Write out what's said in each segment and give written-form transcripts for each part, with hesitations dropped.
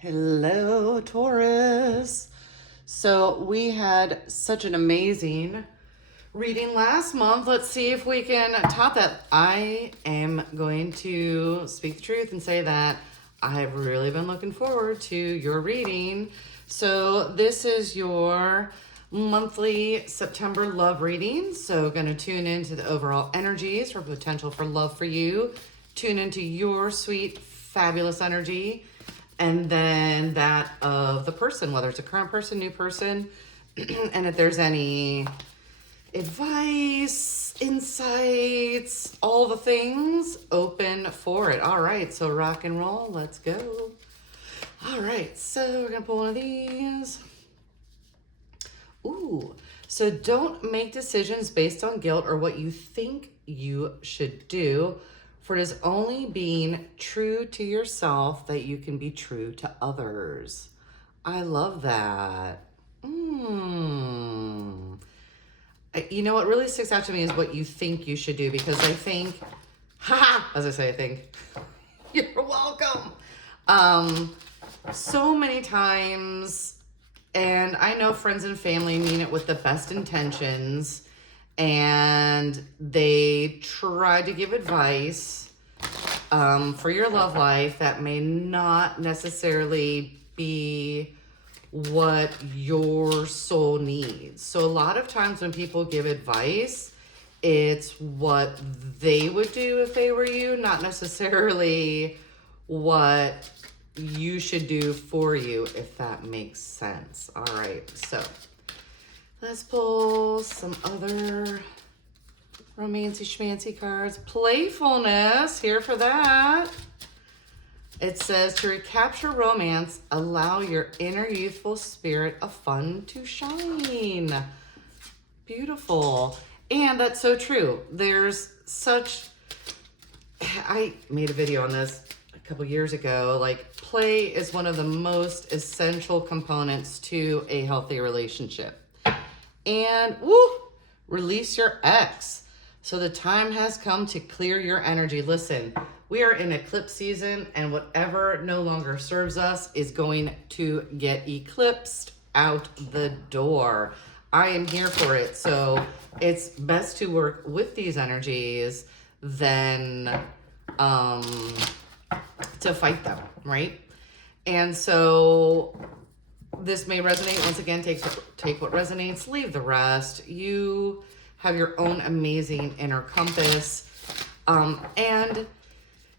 Hello, Taurus. So we had such an amazing reading last month. Let's see if we can top that. I am going to speak the truth and say that I've really been looking forward to your reading. So this is your monthly September love reading. So going to tune into the overall energies for potential for love for you. Tune into your sweet, fabulous energy. And then that of the person, whether it's a current person, new person, and if there's any advice, insights, all the things, open for it. All right, so rock and roll, let's go. All right, so we're gonna pull one of these. Ooh, so don't make decisions based on guilt or what you think you should do. For it is only being true to yourself that you can be true to others. I love that. You know, what really sticks out to me is what you think you should do, because I think, as I say, I think, you're welcome. So many times, and I know friends and family mean it with the best intentions, and they try to give advice for your love life that may not necessarily be what your soul needs. So a lot of times when people give advice, it's what they would do if they were you, not necessarily what you should do for you, if that makes sense. All right, so let's pull some other romancy schmancy cards. Playfulness, here for that. It says to recapture romance, allow your inner youthful spirit of fun to shine. Beautiful. And that's so true. There's such, I made a video on this a couple years ago. Like, play is one of the most essential components to a healthy relationship. And release your ex. So the time has come to clear your energy. Listen, we are in eclipse season, and whatever no longer serves us is going to get eclipsed out the door. I am here for it. So it's best to work with these energies than to fight them, right? And so this may resonate. Once again, take what resonates, leave the rest. You have your own amazing inner compass. And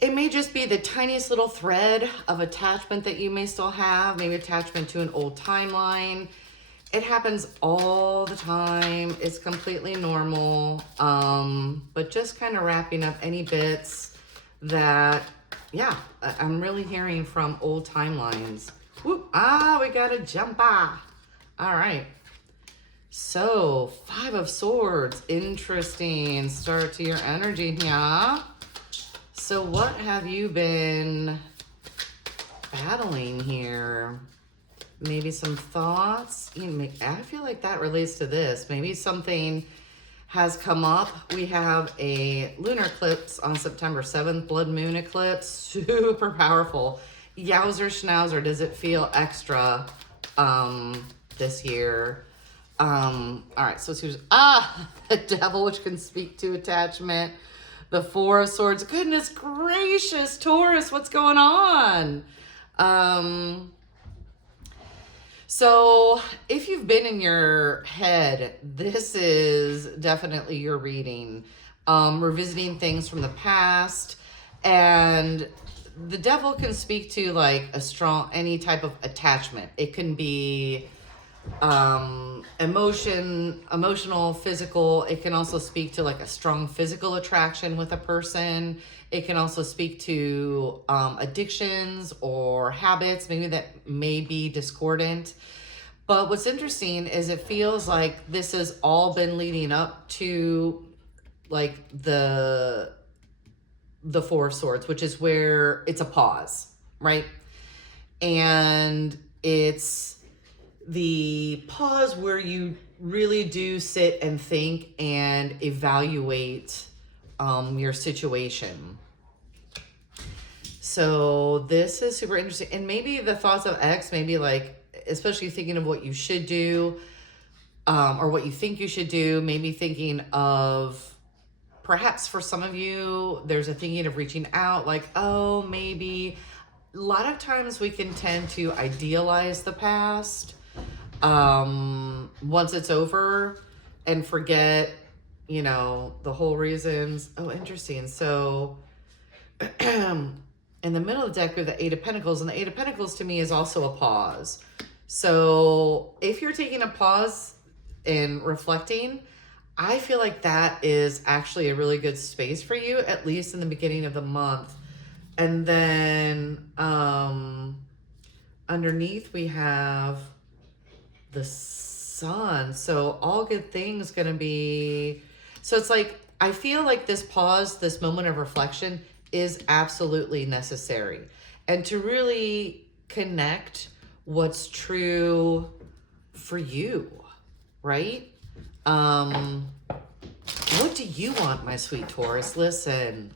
it may just be the tiniest little thread of attachment that you may still have, maybe attachment to an old timeline. It happens all the time. It's completely normal. But just kind of wrapping up any bits that, I'm really hearing from old timelines. Whoop, we got a jumper. All right. So, 5 of Swords. Interesting start to your energy here. So what have you been battling here? Maybe some thoughts. I feel like that relates to this. Maybe something has come up. We have a lunar eclipse on September 7th, blood moon eclipse. Super powerful. Yowzer schnauzer, does it feel extra this year? All right, so here's the Devil, which can speak to attachment. The 4 of Swords. Goodness gracious, Taurus, what's going on? So if you've been in your head, this is definitely your reading. Revisiting things from the past, and the Devil can speak to like any type of attachment. It can be emotional, physical. It can also speak to like a strong physical attraction with a person. It can also speak to addictions or habits, maybe that may be discordant. But what's interesting is it feels like this has all been leading up to like the 4 of Swords, which is where it's a pause, right? And it's the pause where you really do sit and think and evaluate your situation. So this is super interesting. And maybe the thoughts of X, maybe like, especially thinking of what you should do, or what you think you should do, maybe thinking of, perhaps for some of you, there's a thinking of reaching out, like, oh, maybe. A lot of times we can tend to idealize the past once it's over and forget, the whole reasons. Oh, interesting. So in the middle of the deck, we have the Eight of Pentacles, and the Eight of Pentacles to me is also a pause. So if you're taking a pause and reflecting, I feel like that is actually a really good space for you, at least in the beginning of the month. And then underneath we have the Sun. So all good things gonna be, so it's like, I feel like this pause, this moment of reflection is absolutely necessary. And to really connect what's true for you, right? What do you want, my sweet Taurus? Listen.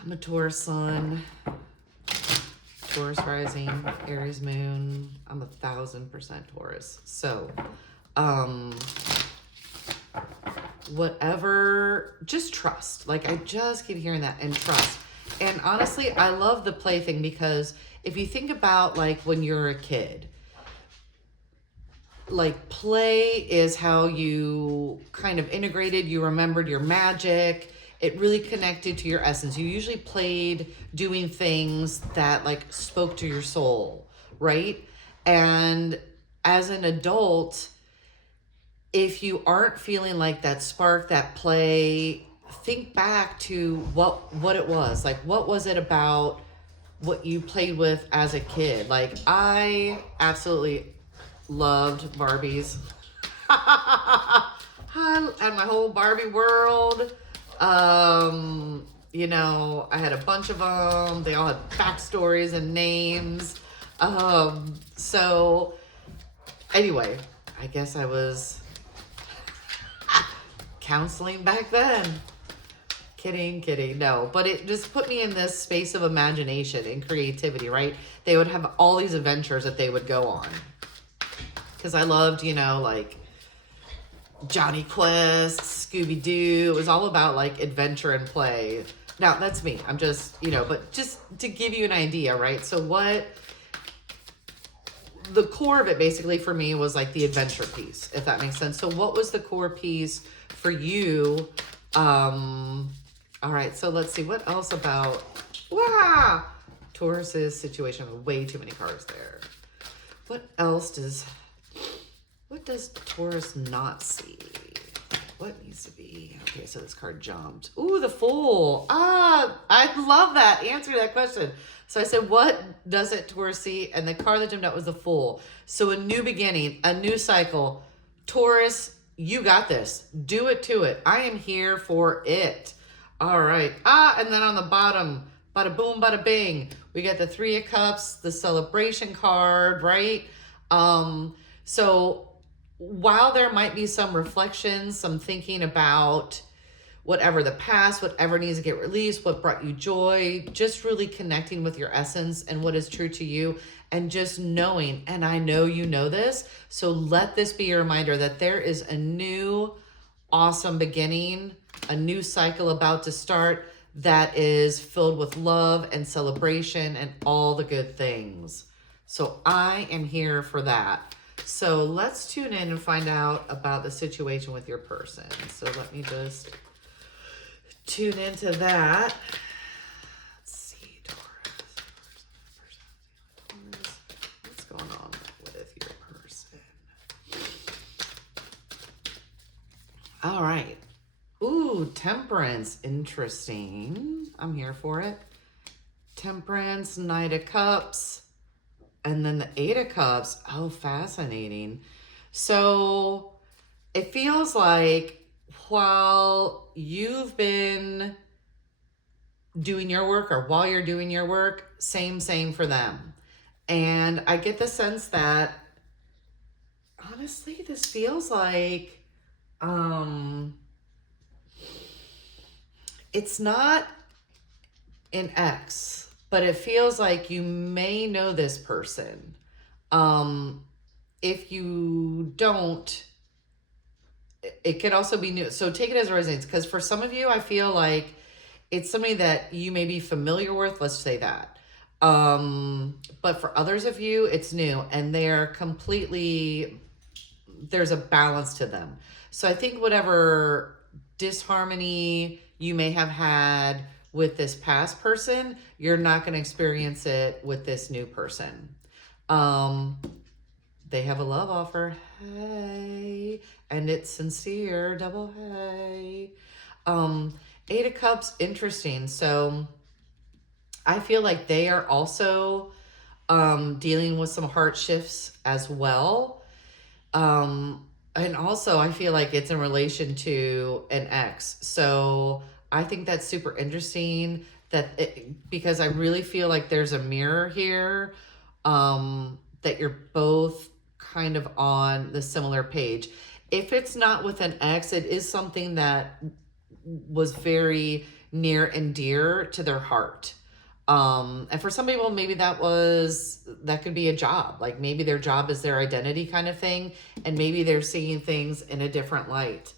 I'm a Taurus sun, Taurus rising, Aries moon. I'm 1000% Taurus. So, whatever, just trust. Like, I just keep hearing that, and trust. And honestly, I love the play thing, because if you think about like when you're a kid, like play is how you kind of integrated, you remembered your magic. It really connected to your essence. You usually played doing things that like spoke to your soul, right? And as an adult, if you aren't feeling like that spark, that play, think back to what it was. Like, what was it about what you played with as a kid? Like, I absolutely loved Barbies. I had my whole Barbie world. I had a bunch of them. They all had backstories and names. So anyway, I guess I was counseling back then. Kidding. No, but it just put me in this space of imagination and creativity, right? They would have all these adventures that they would go on. Because I loved, like Johnny Quest, Scooby-Doo. It was all about like adventure and play. Now, that's me. I'm just, but just to give you an idea, right? So the core of it basically for me was like the adventure piece, if that makes sense. So what was the core piece for you? All right, so let's see. What else about Taurus's situation? Way too many cards there. What does Taurus not see? What needs to be? Okay, so this card jumped. Ooh, the Fool. I love that. Answer that question. So I said, what doesn't Taurus see? And the card that jumped out was the Fool. So a new beginning, a new cycle. Taurus, you got this. Do it to it. I am here for it. All right. And then on the bottom, bada boom, bada bing, we got the Three of Cups, the celebration card, right? So while there might be some reflections, some thinking about whatever the past, whatever needs to get released, what brought you joy, just really connecting with your essence and what is true to you, and just knowing, and I know you know this, so let this be a reminder that there is a new awesome beginning, a new cycle about to start that is filled with love and celebration and all the good things. So I am here for that. So let's tune in and find out about the situation with your person. So let me just tune into that. Let's see, Taurus. What's going on with your person? All right. Ooh, Temperance. Interesting. I'm here for it. Temperance, Knight of Cups. And then the Eight of Cups. Oh, fascinating. So it feels like while you've been doing your work, or while you're doing your work, same for them. And I get the sense that, honestly, this feels like, it's not in X, but it feels like you may know this person. If you don't, it could also be new. So take it as it resonates, because for some of you, I feel like it's somebody that you may be familiar with. Let's say that. But for others of you, it's new, and they're completely, there's a balance to them. So I think whatever disharmony you may have had with this past person, you're not going to experience it with this new person. They have a love offer. Hey. And it's sincere. Double hey. Eight of Cups, interesting. So I feel like they are also dealing with some heart shifts as well. And also I feel like it's in relation to an ex. So I think that's super interesting because I really feel like there's a mirror here, that you're both kind of on the similar page. If it's not with an ex, it is something that was very near and dear to their heart. And for some people, maybe that could be a job. Like maybe their job is their identity kind of thing. And maybe they're seeing things in a different light.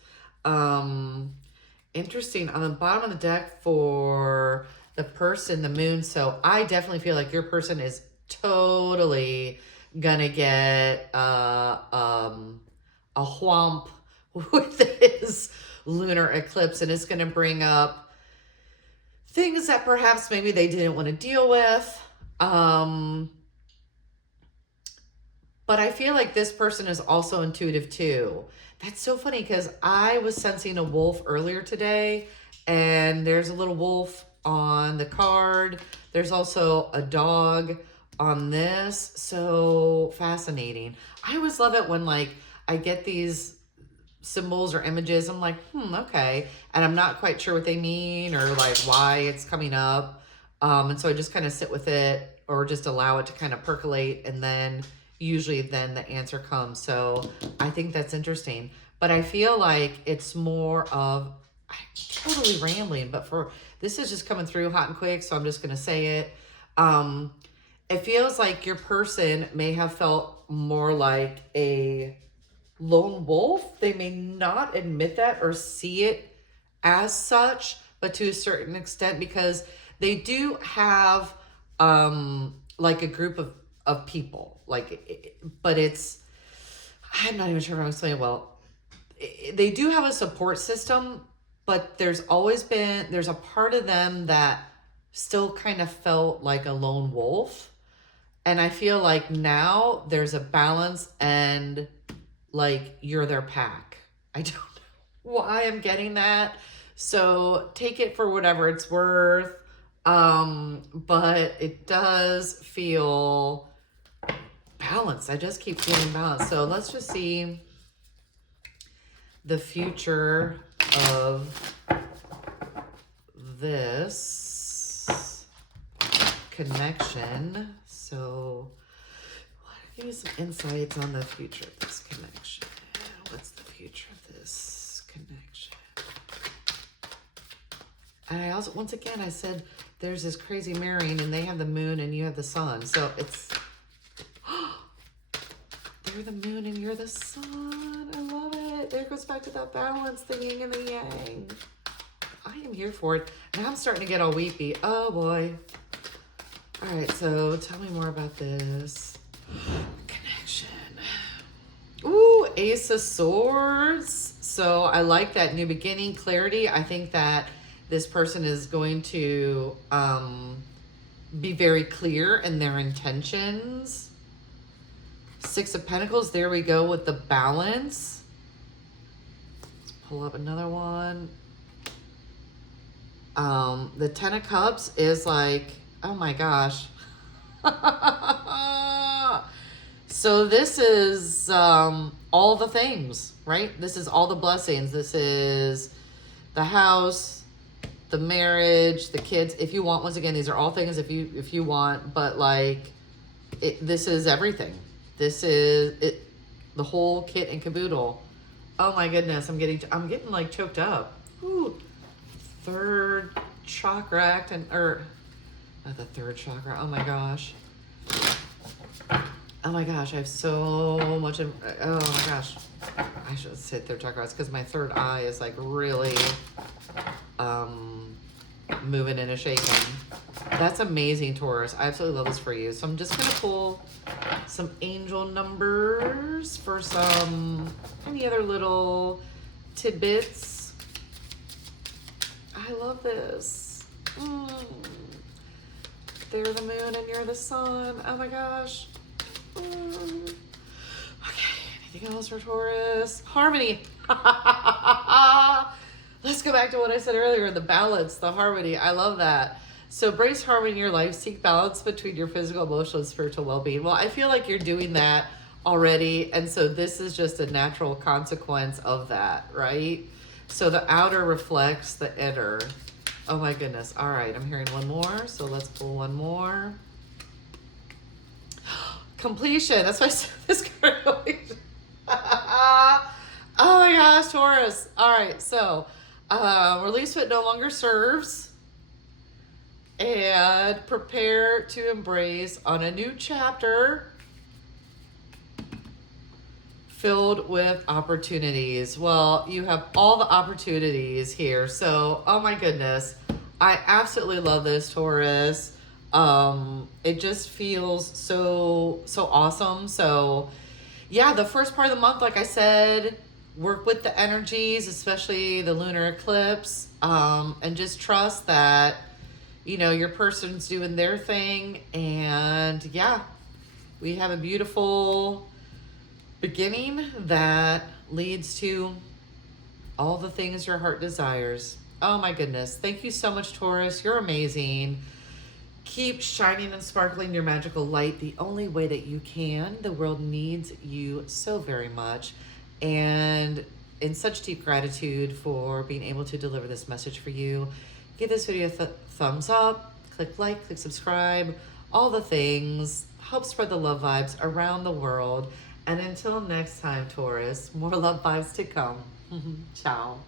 Interesting. On the bottom of the deck for the person, the moon. So I definitely feel like your person is totally gonna get a whomp with this lunar eclipse, and it's gonna bring up things that perhaps maybe they didn't want to deal with. But I feel like this person is also intuitive too. That's so funny because I was sensing a wolf earlier today, and there's a little wolf on the card. There's also a dog on this. So fascinating. I always love it when like I get these symbols or images. I'm like, okay. And I'm not quite sure what they mean or like why it's coming up. And so I just kind of sit with it or just allow it to kind of percolate, and then usually then the answer comes. So I think that's interesting. But I feel like it's more of, I'm totally rambling, but this is just coming through hot and quick, so I'm just going to say it. It feels like your person may have felt more like a lone wolf. They may not admit that or see it as such, but to a certain extent, because they do have like a group of people, but it's, I'm not even sure if I'm explaining it well. They do have a support system, but there's a part of them that still kind of felt like a lone wolf. And I feel like now there's a balance, and like you're their pack. I don't know why I'm getting that. So take it for whatever it's worth. But it does feel balanced. I just keep feeling balanced. So let's just see the future of this connection. So what are some insights on the future of this connection? What's the future of this connection? And I also, once again, I said there's this crazy marrying, and they have the moon and you have the sun. So it's, they're the moon and you're the sun. I love it. There goes back to that balance, the yin and the yang. I am here for it. Now I'm starting to get all weepy. Oh boy. All right, so tell me more about this connection. Ooh, Ace of Swords. So I like that new beginning, clarity. I think that this person is going to be very clear in their intentions. Six of Pentacles. There we go with the balance. Let's pull up another one. The Ten of Cups is like, oh my gosh. So this is all the things, right? This is all the blessings. This is the house, the marriage, the kids. If you want, once again, these are all things if you want, but like this is everything. This is it, the whole kit and caboodle. Oh my goodness, I'm getting like choked up. Ooh. Third chakra the third chakra. Oh my gosh. Oh my gosh, I have so much. Oh my gosh. I should say third chakra. It's because my third eye is like really moving and shaking. That's amazing, Taurus. I absolutely love this for you. So I'm just going to pull some angel numbers for some any other little tidbits. I love this. They're the moon and you're the sun. Oh my gosh. Okay, anything else for Taurus? Harmony. Let's go back to what I said earlier, the balance, the harmony. I love that. So embrace harmony in your life. Seek balance between your physical, emotional, and spiritual well-being. Well, I feel like you're doing that already. And so this is just a natural consequence of that, right? So the outer reflects the inner. Oh my goodness. All right, I'm hearing one more. So let's pull one more. Completion. That's why I said this card. Oh my gosh, Taurus. All right, so release what no longer serves and prepare to embrace on a new chapter filled with opportunities. Well, you have all the opportunities here. So, oh my goodness. I absolutely love this, Taurus. It just feels so awesome. So yeah, the first part of the month, like I said, work with the energies, especially the lunar eclipse, and just trust that, you know, your person's doing their thing. And yeah, we have a beautiful beginning that leads to all the things your heart desires. Oh my goodness. Thank you so much, Taurus. You're amazing. Keep shining and sparkling your magical light the only way that you can. The world needs you so very much. And in such deep gratitude for being able to deliver this message for you, give this video a thumbs up, click like, click subscribe, all the things. Help spread the love vibes around the world. And until next time, Taurus, more love vibes to come. Ciao.